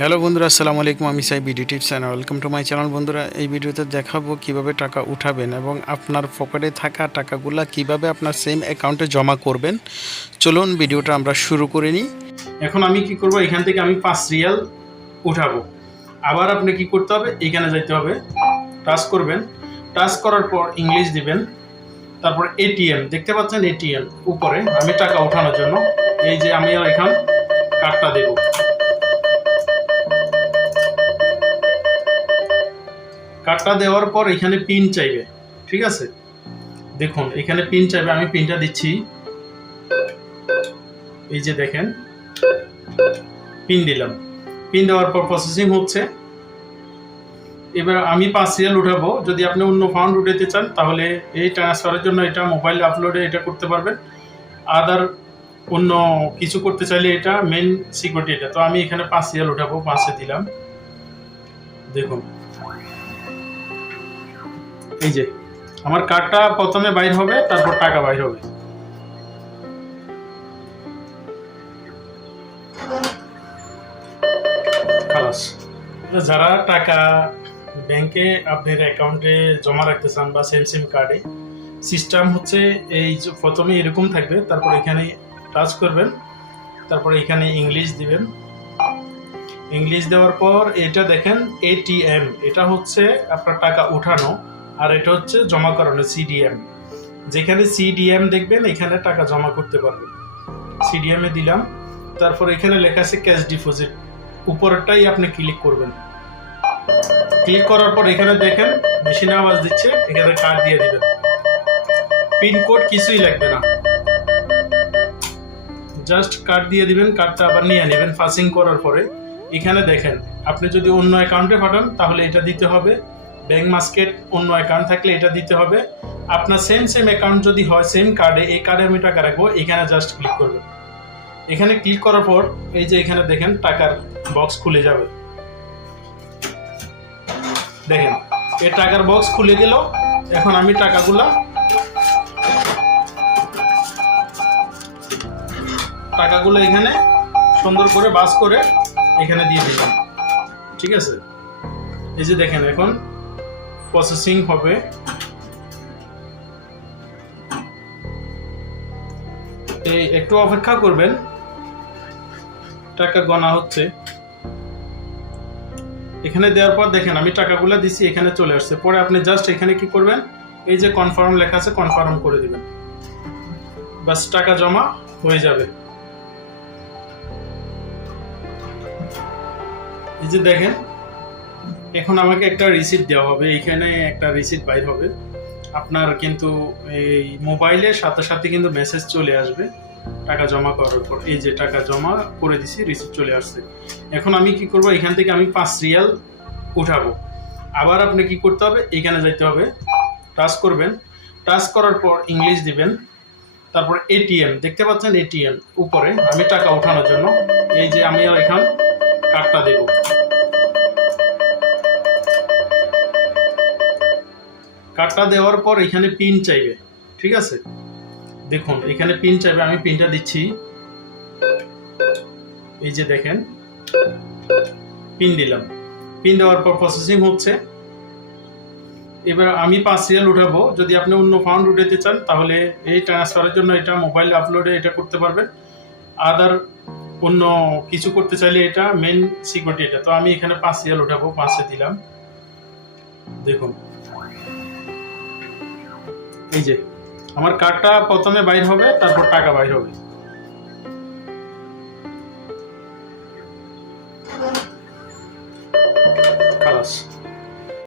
Hello বন্ধুরা, আসসালামু আলাইকুম। আমি Sai BD tips and welcome to my channel বন্ধুরা, এই ভিডিওতে দেখাবো কীভাবে টাকা উঠাবেন এবং আপনার পকেটে থাকা টাকাগুলা কীভাবে আপনার সেম অ্যাকাউন্টে জমা করবেন। চলুন ভিডিওটা আমরা শুরু করে নিই। এখন আমি কি করব? এখান থেকে আমি পাঁচ রিয়াল উঠাবো। আবার আপনি কি করতে হবে? এখানে যাইতে হবে। টাচ করবেন। টাচ করার পর ইংলিশ দিবেন। তারপর এটিএম দেখতে পাচ্ছেন এটিএম উপরে আমি টাকা ওঠানোর জন্য। এই যে আমি এখান কার্ডটা দেব। কার্ডটা দেওয়ার পর এখানে পিন চাইবে, ঠিক আছে? দেখুন, এখানে পিন চাইবে, আমি পিনটা দিচ্ছি। এই যে দেখেন পিন দিলাম। পিন দেওয়ার পর প্রসেসিং হচ্ছে। এবার আমি পাঁচ রিয়াল উঠাবো। যদি আপনি অন্য ফান্ড উঠাতে চান, তাহলে এই ট্রান্সফারের জন্য এটা মোবাইল আপলোডে এটা করতে পারবেন। আদার অন্য কিছু করতে চাইলে এটা মেন সিকিউরিটি এটা। তো আমি এখানে পাঁচ রিয়াল উঠাবো, পাঁচে দিলাম। দেখুন এই যে, আমার কার্ডটা প্রথমে বাইর হবে, তারপর টাকা বাইর হবে। যারা টাকা ব্যাংকে আপনার অ্যাকাউন্টে জমা রাখতে চান বা সেম সেম কার্ডে সিস্টেম হচ্ছে এই প্রথমে এরকম থাকবে, তারপর এখানে টাচ করবেন, তারপর এখানে ইংলিশ দিবেন। ইংলিশ দেওয়ার পর এটা দেখেন এটিএম এটা হচ্ছে আপনার টাকা উঠানো। আর এটা হচ্ছে জমা করানো সিডিএম যেখানে সিডিএম দেখবেন, এখানে টাকা জমা করতে পারবেন সিডিএম এ দিলাম, তারপর এখানে লেখা আছে ক্যাশ ডিপোজিট উপরেরটাই আপনি ক্লিক করবেন। ক্লিক করার পর এখানে দেখেন মেশিনে আওয়াজ দিচ্ছে, এখানে কার্ড দিয়ে দিবেন। পিনকোড কিছুই লাগবে না। জাস্ট কার্ড দিয়ে দিবেন কার্ডটা আবার নিয়ে নেবেন পাসিং করার পরে। এখানে দেখেন, আপনি যদি অন্য অ্যাকাউন্টে পাঠান, তাহলে এটা দিতে হবে। ব্যাংক মাস্কেট অন্য অ্যাকাউন্ট থাকলে এটা দিতে হবে। আপনার সেম সেম অ্যাকাউন্ট যদি হয় সেম কার্ডে এই কার্ডে আমি টাকা রাখব, এখানে জাস্ট ক্লিক করবেন। এখানে ক্লিক করার পর, এই যে এখানে দেখেন, টাকার বক্স খুলে যাবে। দেখেন, এই টাকার বক্স খুলে গেল, এখন আমি টাকাগুলা টাকাগুলো এখানে সুন্দর করে বাস করে এখানে দিয়ে দিলাম। ঠিক আছে? এই যে দেখেন, এখন প্রসেসিং হবে। এই একটু অপেক্ষা করবেন। টাকা গণা হচ্ছে। এখানে দেওয়ার পর দেখেন, আমি টাকাগুলো দিছি, এখানে চলে আসছে। পরে আপনি জাস্ট এখানে কি করবেন? এই যে কনফার্ম লেখা আছে কনফার্ম করে দিবেন। বাস টাকা জমা হয়ে যাবে। এই যে দেখেন এখন আমাকে একটা রিসিপ্ট দেওয়া হবে, এইখানে একটা রিসিপ্ট বাইর হবে। আপনার কিন্তু এই মোবাইলের সাথে সাথে কিন্তু মেসেজ চলে আসবে, টাকা জমা করার পর। এই যে টাকা জমা করে দিছি রিসিপ্ট চলে আসছে। এখন আমি কি করব, এখান থেকে আমি পাঁচ রিয়াল উঠাবো। আবার আপনি কি করতে হবে এখানে যাইতে হবে। টাচ করবেন। টাচ করার পর ইংলিশ দিবেন। তারপর এটিএম দেখতে পাচ্ছেন এটিএম উপরে। আমি টাকা ওঠানোর জন্য, এই যে আমি এখান কার্ডটা দেব। কার্ডটা দেওয়ার পর এখানে পিন চাইবে, ঠিক আছে? দেখুন, এখানে পিন চাইবে, আমি পিনটা দিচ্ছি। এই যে দেখেন পিন দিলাম। পিন দেওয়ার পর প্রসেসিং হচ্ছে। এবার আমি পাঁচ রিয়াল উঠাবো। যদি আপনি অন্য ফান্ড উঠাতে চান, তাহলে এই ট্রান্সফারের জন্য এটা মোবাইল আপলোডে এটা করতে পারবেন। আদার অন্য কিছু করতে চাইলে এটা মেন সিকিউরিটি এটা। তো আমি এখানে পাঁচ রিয়াল উঠাবো, পাঁচে দিলাম। দেখুন এই যে আমার কার্ডটা প্রথমে বাইর হবে তারপর টাকা বাইর হবে। খালাস